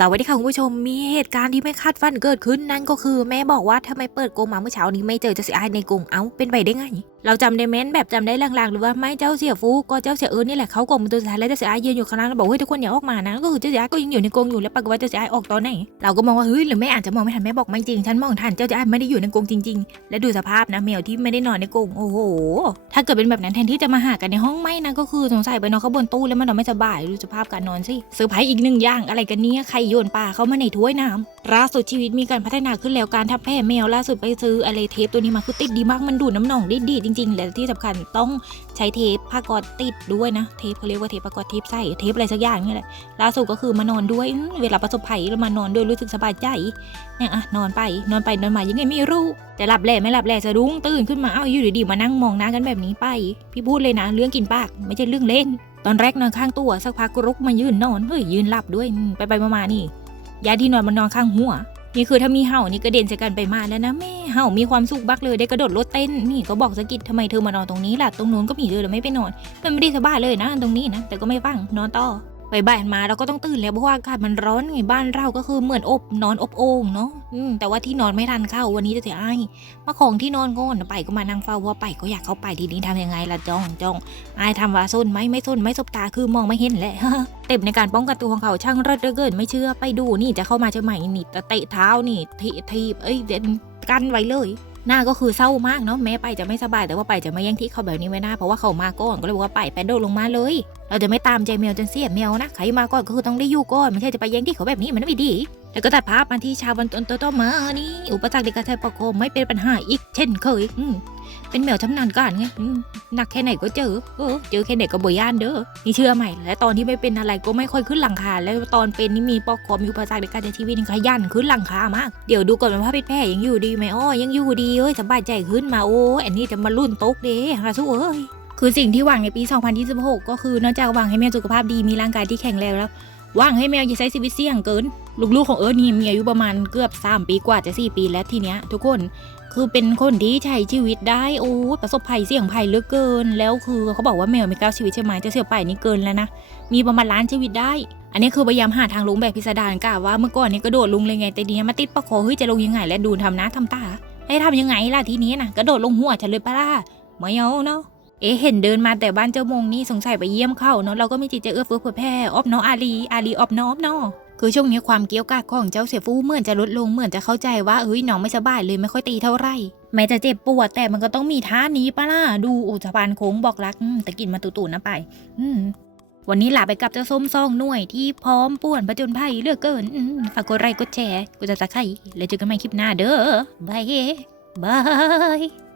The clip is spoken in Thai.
สวัสดีค่ะคุณผู้ชมมีเหตุการณ์ที่ไม่คาดฝันเกิดขึ้นนั่นก็คือแม่บอกว่าทำไมเปิดกรงมาเมื่อเช้านี้ไม่เจอเจ้าเสียอายในกรงเอ้าเป็นไปได้ไงเราจำได้แม้นแบบจำได้ลางๆหรือว่าไม่เจ้าเสียฟูก็เจ้าเสียเอิญนี่แหละเขากรงมันตัวสุดท้ายแล้วเจ้าเสียอายยืนอยู่ข้างล่างแล้วบอกเฮ้ยทุกคนอย่าออกมานะก็คือเจ้าเสียอายก็ยังอยู่ในกรงอยู่แล้วปรากฏว่าเจ้าเสียอายออกตอนไหนเราก็มองว่าเฮ้ยหรือแม่อาจจะมองไม่ทันแม่บอกไม่จริงฉันมองทันเจ้าเสียอายไม่ได้อยู่ในกรงจริง ๆ และดูสภาพนะแมวที่ไม่ได้นอนในกรงโอ้โหถ้าเกิดเป็นแบบนั้นแทนที่จะมาหากันในห้องไม่นะก็คือสงสัยไปนอนข้างบนตู้แล้วมันนอนไม่สบายดูสภาพการนอนสิเซอร์ไพรส์อีกหนึ่งอย่างอะไรกันเนี่ยใครโยนปลาเข้ามาในถ้วยน้ำล่าสุดชีวิตมีการพัฒนาขึ้นแล้วการทับแพร่แมวล่าสุดไปซื้ออะไรเทปตัวนี้มาคือติดดีมากมันดูดน้ำหนองได้ดีจริง ๆ และที่สำคัญต้องใช้เทปผ้ากอตติดด้วยนะ เทปเขาเรียกว่าเทปผ้ากอตเทปใส่เทปอะไรสักอย่างนี่แหละล่าสุดก็คือมานอนด้วยเวลาประสบภัยแล้วมานอนด้วยรู้สึกสบายใจเนี่ยอะนอนไปนอนไปนอนมายังไงไม่รู้แต่หลับแหล่ไม่หลับแหล่สะดุ้งตื่นขึ้นมาเอ้าอยู่ดีๆมานั่งมองหน้ากันแบบนี้ไป พี่พูดเลยนะ เรื่องกินปากไม่ใช่เรื่องเล่นตอนแรกนอนข้างตัวสักพักก็ลุกมายืนนอนเฮ้ยยืนหลับด้วยไปไปมาๆนี่ยายที่นอนมันนอนข้างหัว นี่คือถ้ามีเห่านี่กระเด็นใส่กันไปมาแล้วนะแม่เห่ามีความสุขบักเลยได้กระโดดรถเต้นนี่ก็บอกสะกิดทำไมเธอมานอนตรงนี้ล่ะตรงนู้นก็มีเลยแล้วไม่ไปนอน มันไม่ได้สบายเลยนะ ตรงนี้นะแต่ก็ไม่ฟังนอนต่อ บ่ายๆมาเราก็ต้องตื่นแล้วเพราะว่าอากาศมันร้อนไงบ้านเราก็คือเหมือนอบนอนอบโอ่งเนาะแต่ว่าที่นอนไม่ทันเข้าวันนี้จะเสียอายมาของที่นอนก่อนไปก็มานั่งเฝ้าว่าไปก็อยากเข้าไปทีนี้ทำยังไงล่ะจ้องจ้องไอายทำว่าส้นไหมไม่ส้นไม่สบตาคือมองไม่เห็นแหละเต็มในการป้องกันตัวของเขาช่างเลิศเลอเกินไม่เชื่อไปดูนี่จะเข้ามาจะใหม่นี่แต่เตะเท้านี่ทีทีบเอ้ยเดนกันไว้เลย หน้าก็คือเศร้ามากเนาะแม้ไปจะไม่สบายแต่ว่าไปจะไม่แย่งที่เขาแบบนี้ไว้หน้าเพราะว่าเขามาก่อนก็เลยบอกว่าไปแปโดลงมาเลย เราจะไม่ตามใจเมียวจนเสียเมียวนะใครมาก่อนก็คือต้องได้อยู่ก่อนไม่ใช่จะไปแย่งที่เขาแบบนี้มันไม่ดีแล้วก็ตัดภาพมาที่ชาววันต้นต่อมานี่อุปสรรคในการใช้ประโคมไม่เป็นปัญหาอีกเช่นเคยอื เป็นแมวชำนาญการไงหนักแค่ไหนก็เจอเออเจอแค่ไหนก็บ่ย่านเด้อนี่เชื่อไหมและตอนที่ไม่เป็นอะไรก็ไม่ค่อยขึ้นหลังคา แล้วตอนเป็นนี่มีปอกคอมีอุปสรรคในการใช้ชีวิตนี่ขยันขึ้นหลังคามาก เดี๋ยวดูก่อนว่าเป็นแพร่ยังอยู่ดีไหมอ้อยังอยู่ดีเอ้ยสบายใจขึ้นมาโอ้ยอันนี้จะมารุ่นตกเด้ฮาสู้เอ้ยคือสิ่งที่หวังในปี 2026 ก็คือนอกจากหวังให้แมวสุขภาพดีมีร่างกายที่แข็งแรงแล้วหว่างให้แมวอย่าใช้ชีวิตเสี่ยงเกิน ลูกๆของเอิร์ธนี่มีอายุประมาณเกือบ 3 ปีกว่าจะ 4 ปีแล้วทีเนี้ย ทุกคนคือเป็นคนที่ใช้ชีวิตได้โอ้ประสบภัยเสี่ยงภัยเหลือเกิน แล้วคือเขาบอกว่าแมวมีเก้าชีวิตใช่ไหมจะเสียไปนี่เกินแล้วนะมีประมาณล้านชีวิตได้ อันนี้คือพยายามหาทางลงแบบพิสดารกะว่าเมื่อก่อนนี่กระโดดลงเลยไงแต่ทีเนี้ยมาติดประคอเฮ้ยจะลงยังไง และดูทำหน้าทำตาให้ทำยังไงล่ะทีนี้นะกระโดดลงหัวฉันเลยปะล่ะไม่เอาเนาะเอ๊เห็นเดินมาแต่บ้านเจ้ามงนี่สงสัยไปเยี่ยมเขาเนาะเราก็มีจิตใจเอื้อเฟื้อเผื่อแผ่อบเนาะอาลีอาลีอบนาะออบเนาะ คือช่วงนี้ความเกี้ยวกาดของเจ้าเสียฟูเหมือนจะลดลงเหมือนจะเข้าใจว่าเอ้ยน้องไม่สบายเลยไม่ค่อยตีเท่าไหร่แม้จะเจ็บปวดแต่มันก็ต้องมีท่านี้ปะล่ะดูอุจจาระโค้งบอกรักแต่กินมาตู่ๆนะไป อืวันนี้ลาไปกับเจ้าส้มซองหน่วยที่พร้อมป่วนประจนภัยเลือกเกินฝากกดไลค์กดแชร์กดติดตามแล้วเจอกันใหม่คลิปหน้าเด้อบายบาย